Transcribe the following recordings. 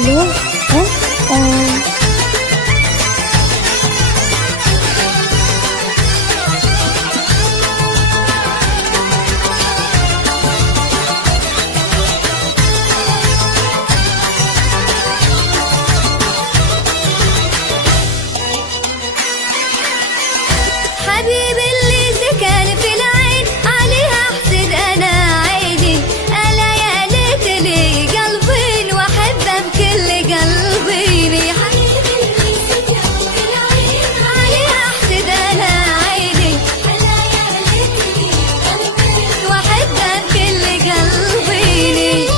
رجله FM. حبيبي اللي سكن في العين عليها احسد انا عيني الا يا ليت لي قلبين واحبه بكل قلبيني. حبيبي اللي سكن في العين عليها احسد انا عيني الا يا ليت لي قلبين واحبه بكل قلبيني.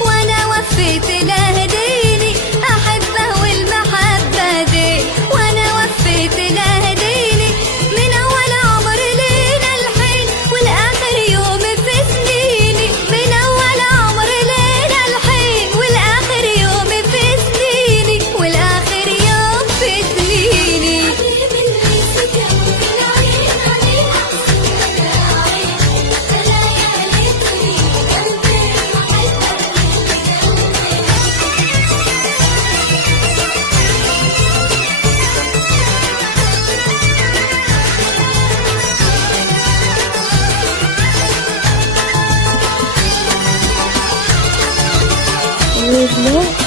وانا وفيت له ديني احبه والمحبه دي وانا وفيت له ديني من اول عمر لينا الحين والاخر يوم في سنيني. من اول عمر لينا الحين والاخر يوم في سنيني والاخر يوم في سنيني. حبيبي اللي سكن في العين عليها احسد العين الا يا ليتني قلبي رجله